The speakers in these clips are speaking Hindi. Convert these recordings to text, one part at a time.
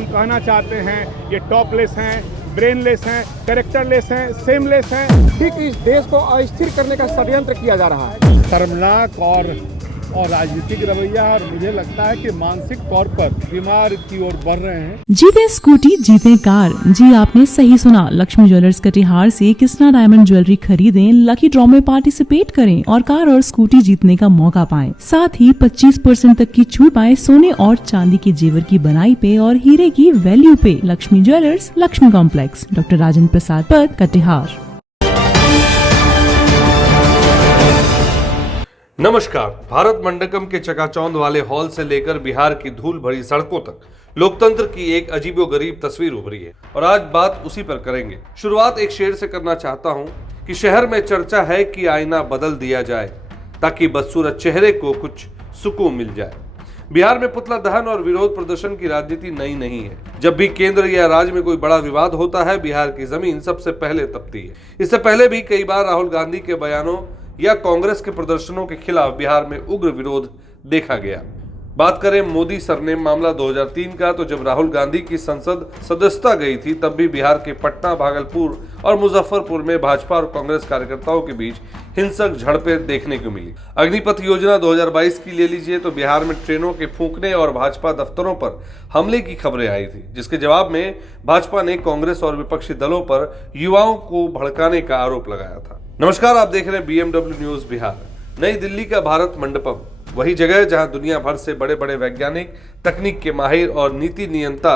हम कहना चाहते हैं ये टॉपलेस हैं, ब्रेनलेस हैं, कैरेक्टरलेस हैं, सेमलेस हैं। ठीक इस देश को अस्थिर करने का षड्यंत्र किया जा रहा है। शर्मनाक और राजनीतिक रवैया, और मुझे लगता है कि मानसिक तौर पर बीमार की ओर बढ़ रहे हैं। जीते स्कूटी जीते कार। जी आपने सही सुना, लक्ष्मी ज्वेलर्स कटिहार से कृष्णा डायमंड ज्वेलरी खरीदें, लकी ड्रॉ में पार्टिसिपेट करें और कार और स्कूटी जीतने का मौका पाएं। साथ ही 25% तक की छूट पाएं सोने और चांदी के जेवर की बनाई पे और हीरे की वैल्यू पे। Lakshmi jewellers, Lakshmi complex, doctor Rajendra Prasad Path, Katihar. नमस्कार। भारत मंडपम के चकाचौंध वाले हॉल से लेकर बिहार की धूल भरी सड़कों तक लोकतंत्र की एक अजीबोगरीब तस्वीर उभरी है और आज बात उसी पर करेंगे। शुरुआत एक शेर से करना चाहता हूं कि शहर में चर्चा है कि आईना बदल दिया जाए ताकि बदसूरत चेहरे को कुछ सुकून मिल जाए। बिहार में पुतला दहन और विरोध प्रदर्शन की राजनीति नई नहीं है। जब भी केंद्र या राज्य में कोई बड़ा विवाद होता है, बिहार की जमीन सबसे पहले तपती है। इससे पहले भी कई बार राहुल गांधी के बयानों या कांग्रेस के प्रदर्शनों के खिलाफ बिहार में उग्र विरोध देखा गया। बात करें मोदी सरनेम मामला 2003 का, तो जब राहुल गांधी की संसद सदस्यता गई थी तब भी बिहार के पटना, भागलपुर और मुजफ्फरपुर में भाजपा और कांग्रेस कार्यकर्ताओं के बीच हिंसक झड़पें देखने को मिली। अग्निपथ योजना 2022 की ले लीजिए तो बिहार में ट्रेनों के फूंकने और भाजपा दफ्तरों पर हमले की खबरें आई थी, जिसके जवाब में भाजपा ने कांग्रेस और विपक्षी दलों पर युवाओं को भड़काने का आरोप लगाया था। नमस्कार, आप देख रहे हैं BMW न्यूज बिहार। नई दिल्ली का भारत मंडपम वही जगह है जहां दुनिया भर से बड़े बड़े वैज्ञानिक, तकनीक के माहिर और नीति नियंता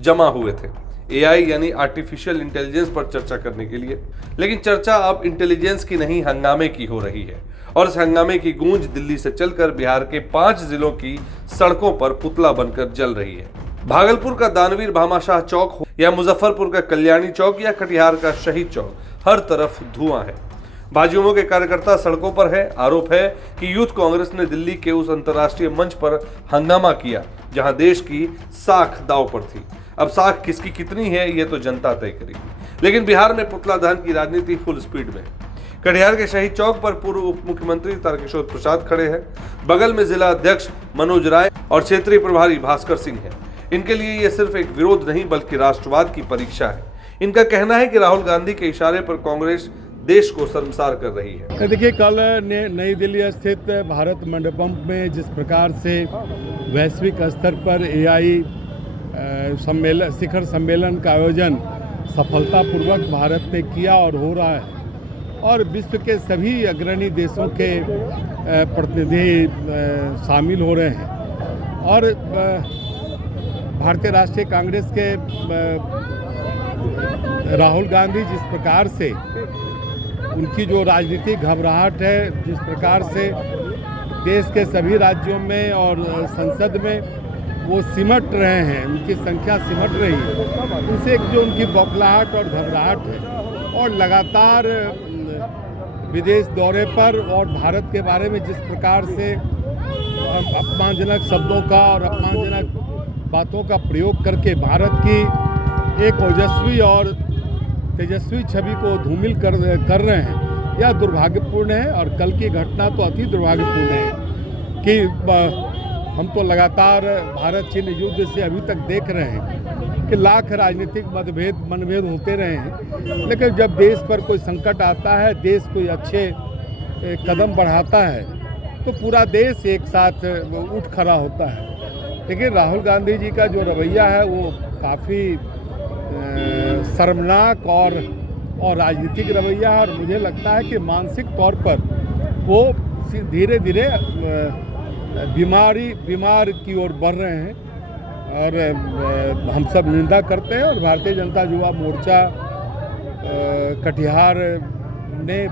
जमा हुए थे AI यानी आर्टिफिशियल इंटेलिजेंस पर चर्चा करने के लिए। लेकिन चर्चा अब इंटेलिजेंस की नहीं, हंगामे की हो रही है और इस हंगामे की गूंज दिल्ली से चलकर बिहार के 5 जिलों की सड़कों पर पुतला बनकर जल रही है। भागलपुर का दानवीर भामाशाह चौक हो या मुजफ्फरपुर का कल्याणी चौक या कटिहार का शहीद चौक, हर तरफ धुआं है। भाजयुमो के कार्यकर्ता सड़कों पर है। आरोप है कि यूथ कांग्रेस ने दिल्ली के उस अंतर्राष्ट्रीय मंच पर हंगामा किया जहां देश की साख दांव पर थी। अब साख किसकी कितनी है ये तो जनता तय करेगी। लेकिन बिहार में पुतला दहन की राजनीति फुल स्पीड में है। कटिहार के शहीद चौक पर पूर्व उप मुख्यमंत्री तारकिशोर प्रसाद खड़े हैं। बगल में जिला अध्यक्ष मनोज राय और क्षेत्रीय प्रभारी भास्कर सिंह हैं। इनके लिए ये सिर्फ एक विरोध नहीं बल्कि राष्ट्रवाद की परीक्षा है। इनका कहना है कि राहुल गांधी के इशारे पर कांग्रेस देश को शर्मसार कर रही है। देखिए, कल नई दिल्ली स्थित भारत मंडपम में जिस प्रकार से वैश्विक स्तर पर AI शिखर सम्मेलन का आयोजन सफलतापूर्वक भारत ने किया और हो रहा है और विश्व के सभी अग्रणी देशों के प्रतिनिधि शामिल हो रहे हैं और भारतीय राष्ट्रीय कांग्रेस के राहुल गांधी जिस प्रकार से उनकी जो राजनीतिक घबराहट है, जिस प्रकार से देश के सभी राज्यों में और संसद में वो सिमट रहे हैं, उनकी संख्या सिमट रही है, उनसे जो उनकी बौखलाहट और घबराहट है और लगातार विदेश दौरे पर और भारत के बारे में जिस प्रकार से अपमानजनक शब्दों का और अपमानजनक बातों का प्रयोग करके भारत की एक ओजस्वी और तेजस्वी छवि को धूमिल कर रहे हैं, यह दुर्भाग्यपूर्ण है। और कल की घटना तो अति दुर्भाग्यपूर्ण है कि हम तो लगातार भारत चीन युद्ध से अभी तक देख रहे हैं कि लाख राजनीतिक मनभेद होते रहे हैं, लेकिन जब देश पर कोई संकट आता है, देश कोई अच्छे कदम बढ़ाता है तो पूरा देश एक साथ उठ खड़ा होता है। लेकिन राहुल गांधी जी का जो रवैया है वो काफ़ी शर्मनाक और राजनीतिक रवैया है और मुझे लगता है कि मानसिक तौर पर वो धीरे धीरे बीमार की ओर बढ़ रहे हैं और हम सब निंदा करते हैं। और भारतीय जनता युवा मोर्चा कटिहार ने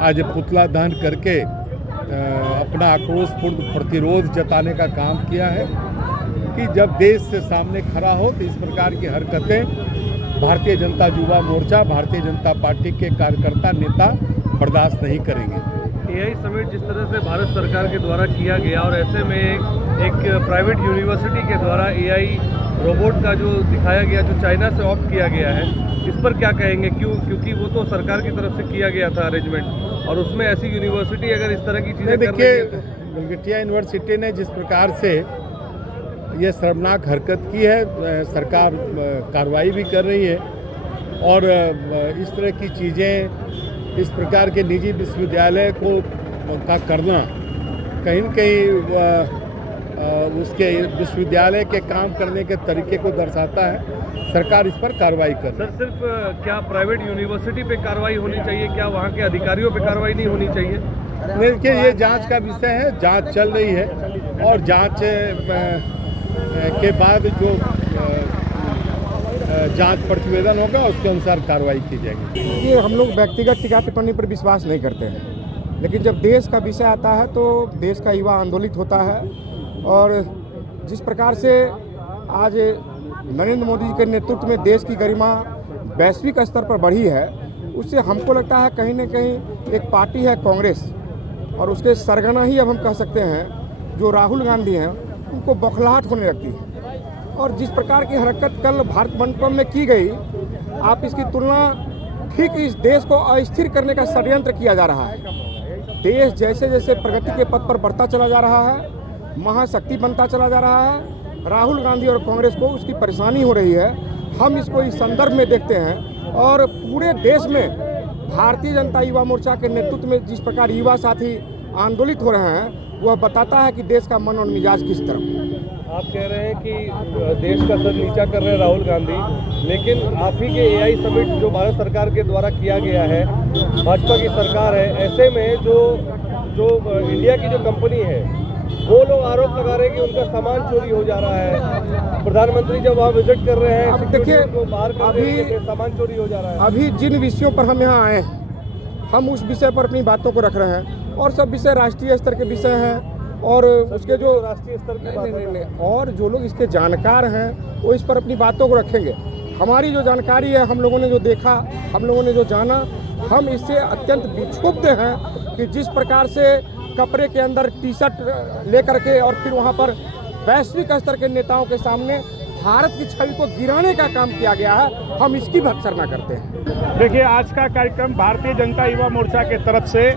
आज पुतला दहन करके अपना आक्रोशपूर्ण प्रतिरोध जताने का काम किया है कि जब देश से सामने खड़ा हो तो इस प्रकार की हरकतें भारतीय जनता युवा मोर्चा, भारतीय जनता पार्टी के कार्यकर्ता नेता बर्दाश्त नहीं करेंगे। AI समिट जिस तरह से भारत सरकार के द्वारा किया गया और ऐसे में एक प्राइवेट यूनिवर्सिटी के द्वारा AI रोबोट का जो दिखाया गया, जो चाइना से ऑप्ट किया गया है, इस पर क्या कहेंगे? क्योंकि वो तो सरकार की तरफ से किया गया था अरेंजमेंट और उसमें ऐसी यूनिवर्सिटी अगर इस तरह की चीज़ें देखिए, गलगटिया यूनिवर्सिटी ने जिस प्रकार से ये शर्मनाक हरकत की है। सरकार कार्रवाई भी कर रही है और इस तरह की चीज़ें, इस प्रकार के निजी विश्वविद्यालय का करना कहीं न कहीं उसके विश्वविद्यालय के काम करने के तरीके को दर्शाता है। सरकार इस पर कार्रवाई कर रही है। सर, सिर्फ क्या प्राइवेट यूनिवर्सिटी पे कार्रवाई होनी चाहिए, क्या वहाँ के अधिकारियों पे कार्रवाई नहीं होनी चाहिए? देखिए, ये जांच का विषय है, जांच चल रही है और जांच के बाद जो जांच प्रतिवेदन होगा उसके अनुसार कार्रवाई की जाएगी। ये हम लोग व्यक्तिगत टीका टिप्पणी पर विश्वास नहीं करते हैं, लेकिन जब देश का विषय आता है तो देश का युवा आंदोलित होता है। और जिस प्रकार से आज नरेंद्र मोदी जी के नेतृत्व में देश की गरिमा वैश्विक स्तर पर बढ़ी है, उससे हमको लगता है कहीं न कहीं एक पार्टी है कांग्रेस और उसके सरगना ही अब हम कह सकते हैं जो राहुल गांधी हैं, उनको बौखलाहट होने लगती है। और जिस प्रकार की हरकत कल भारत मंडपम में की गई, आप इसकी तुलना ठीक इस देश को अस्थिर करने का षड्यंत्र किया जा रहा है। देश जैसे जैसे प्रगति के पथ पर बढ़ता चला जा रहा है, महाशक्ति बनता चला जा रहा है, राहुल गांधी और कांग्रेस को उसकी परेशानी हो रही है। हम इसको इस संदर्भ में देखते हैं और पूरे देश में भारतीय जनता युवा मोर्चा के नेतृत्व में जिस प्रकार युवा साथी आंदोलित हो रहे हैं, वह बताता है कि देश का मन और मिजाज किस तरफ। आप कह रहे हैं कि देश का सर नीचा कर रहे हैं राहुल गांधी, लेकिन आप ही के एआई समिट जो भारत सरकार के द्वारा किया गया है, भाजपा की सरकार है, ऐसे में जो इंडिया की जो कंपनी है वो लोग आरोप लगा रहे हैं कि उनका सामान चोरी हो जा रहा है। प्रधानमंत्री जब वहाँ विजिट कर रहे हैं, अब देखिए, बाहर कर रहे हैं कि सामान चोरी हो जा रहा है। अभी जिन विषयों पर हम यहाँ आए हैं, हम उस विषय पर अपनी बातों को रख रहे हैं और सब विषय राष्ट्रीय स्तर के विषय हैं और उसके जो राष्ट्रीय स्तर की बात और जो लोग इसके जानकार हैं वो इस पर अपनी बातों को रखेंगे। हमारी जो जानकारी है, हम लोगों ने जो देखा, हम लोगों ने जो जाना, हम इससे अत्यंत विक्षुब्ध हैं कि जिस प्रकार से कपड़े के अंदर टी शर्ट लेकर के और फिर वहाँ पर वैश्विक स्तर के नेताओं के सामने भारत की छवि को गिराने का काम किया गया है, हम इसकी भर्त्सना करते हैं। देखिए, आज का कार्यक्रम भारतीय जनता युवा मोर्चा के तरफ से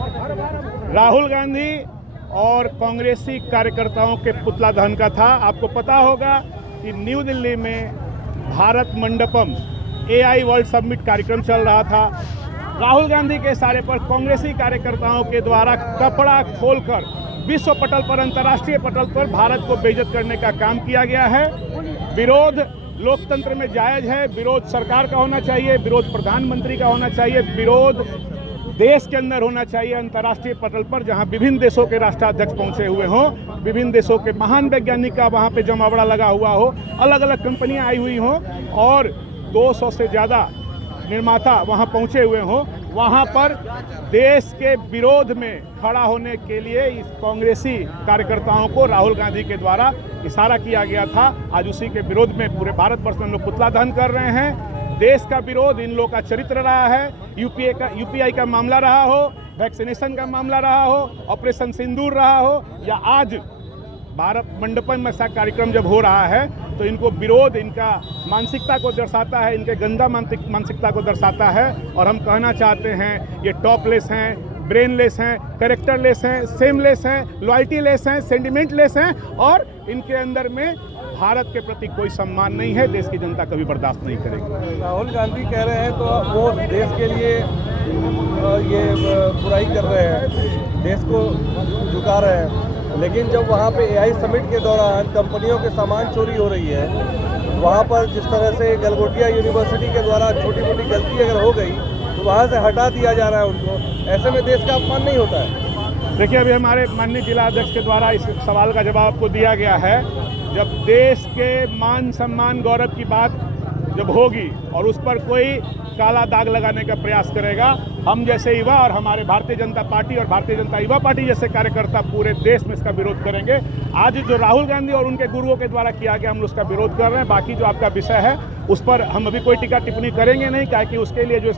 राहुल गांधी और कांग्रेसी कार्यकर्ताओं के पुतला दहन का था। आपको पता होगा कि न्यू दिल्ली में Bharat Mandapam AI world summit कार्यक्रम चल रहा था। राहुल गांधी के इशारे पर कांग्रेसी कार्यकर्ताओं के द्वारा कपड़ा खोलकर विश्व पटल पर, अंतर्राष्ट्रीय पटल पर भारत को बेइज्जत करने का काम किया गया है। विरोध लोकतंत्र में जायज है, विरोध सरकार का होना चाहिए, विरोध प्रधानमंत्री का होना चाहिए, विरोध देश के अंदर होना चाहिए, अंतर्राष्ट्रीय पटल पर जहां विभिन्न देशों के राष्ट्राध्यक्ष पहुंचे हुए हों, विभिन्न देशों के महान वैज्ञानिक का वहां पे जमावड़ा लगा हुआ हो, अलग अलग कंपनियां आई हुई हों और 200 से ज़्यादा निर्माता वहां पहुंचे हुए हों, वहां पर देश के विरोध में खड़ा होने के लिए इस कांग्रेसी कार्यकर्ताओं को राहुल गांधी के द्वारा इशारा किया गया था। आज उसी के विरोध में पूरे भारतवर्ष में लोग पुतला दहन कर रहे हैं। देश का विरोध इन लोगों का चरित्र रहा है। यूपीआई का मामला रहा हो, वैक्सीनेशन का मामला रहा हो, ऑपरेशन सिंदूर रहा हो, या आज भारत मंडपम में ऐसा कार्यक्रम जब हो रहा है तो इनको विरोध इनका मानसिकता को दर्शाता है, इनके गंदा मानसिकता को दर्शाता है। और हम कहना चाहते हैं ये टॉपलेस हैं, ब्रेनलेस हैं, कैरेक्टरलेस हैं, सेमलेस हैं, लॉयल्टीलेस हैं, सेंटिमेंटलेस हैं और इनके अंदर में भारत के प्रति कोई सम्मान नहीं है। देश की जनता कभी बर्दाश्त नहीं करेगी। राहुल गांधी कह रहे हैं तो वो देश के लिए ये बुराई कर रहे हैं, देश को झुका रहे हैं, लेकिन जब वहाँ पे एआई समिट के दौरान कंपनियों के सामान चोरी हो रही है, वहाँ पर जिस तरह से गलगोटिया यूनिवर्सिटी के द्वारा छोटी मोटी गलती अगर हो गई तो वहाँ से हटा दिया जा रहा है उनको, ऐसे में देश का अपमान नहीं होता है? देखिए, अभी हमारे माननीय जिला अध्यक्ष के द्वारा इस सवाल का जवाब आपको दिया गया है। जब देश के मान सम्मान गौरव की बात जब होगी और उस पर कोई काला दाग लगाने का प्रयास करेगा, हम जैसे युवा और हमारे भारतीय जनता पार्टी और भारतीय जनता युवा पार्टी जैसे कार्यकर्ता पूरे देश में इसका विरोध करेंगे। आज जो राहुल गांधी और उनके गुरुओं के द्वारा किया गया, हम उसका विरोध कर रहे हैं। बाकी जो आपका विषय है उस पर हम अभी कोई टीका टिप्पणी करेंगे नहीं, क्योंकि उसके लिए जो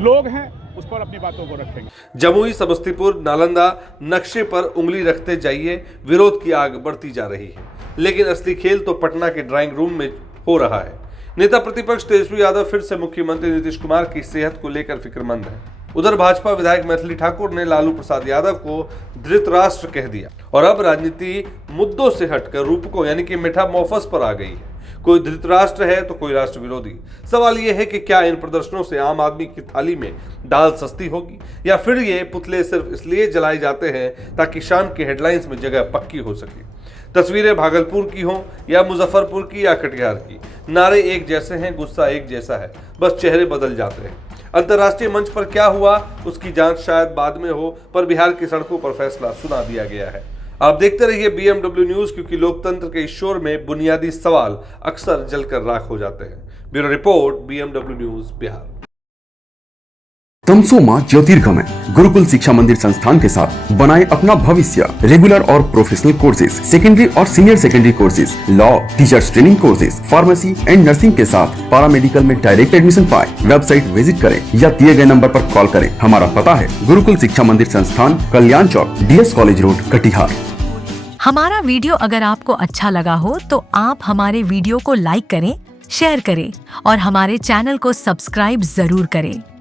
लोग हैं उस पर अपनी बातों को रखेंगे। जमुई, समस्तीपुर, नालंदा नक्शे पर उंगली रखते जाइए, विरोध की आग बढ़ती जा रही है, लेकिन असली खेल तो पटना के ड्राइंग रूम में हो रहा है। नेता प्रतिपक्ष तेजस्वी यादव फिर से मुख्यमंत्री नीतीश कुमार की सेहत को लेकर फिक्रमंद है। उधर भाजपा विधायक मैथिली ठाकुर ने लालू प्रसाद यादव को धृतराष्ट्र कह दिया और अब राजनीति मुद्दों से हटकर रूपकों यानी कि मेटामॉर्फोस पर आ गई है। कोई धृतराष्ट्र है तो कोई राष्ट्र विरोधी। सवाल यह है कि क्या इन प्रदर्शनों से आम आदमी की थाली में दाल सस्ती होगी या फिर ये पुतले सिर्फ इसलिए जलाए जाते हैं ताकि शाम की हेडलाइंस में जगह पक्की हो सके। तस्वीरें भागलपुर की हों या मुजफ्फरपुर की या कटिहार की, नारे एक जैसे हैं, गुस्सा एक जैसा है, बस चेहरे बदल जाते हैं। अंतर्राष्ट्रीय मंच पर क्या हुआ उसकी जांच शायद बाद में हो, पर बिहार की सड़कों पर फैसला सुना दिया गया है। आप देखते रहिए BMW न्यूज, क्योंकि लोकतंत्र के इस शोर में बुनियादी सवाल अक्सर जलकर राख हो जाते हैं। Bureau report, BMW news, Bihar. तमसोमा ज्योतिर्गमय गुरुकुल शिक्षा मंदिर संस्थान के साथ बनाए अपना भविष्य। रेगुलर और प्रोफेशनल कोर्सेज, सेकेंडरी और senior secondary courses, law, teachers training courses, pharmacy and nursing के साथ पैरामेडिकल में डायरेक्ट एडमिशन पाए। वेबसाइट विजिट करें या दिए गए नंबर पर कॉल करें। हमारा पता है गुरुकुल शिक्षा मंदिर संस्थान, कल्याण चौक, DS कॉलेज रोड, कटिहार। हमारा वीडियो अगर आपको अच्छा लगा हो तो आप हमारे वीडियो को लाइक करें, शेयर करें और हमारे चैनल को सब्सक्राइब जरूर करें।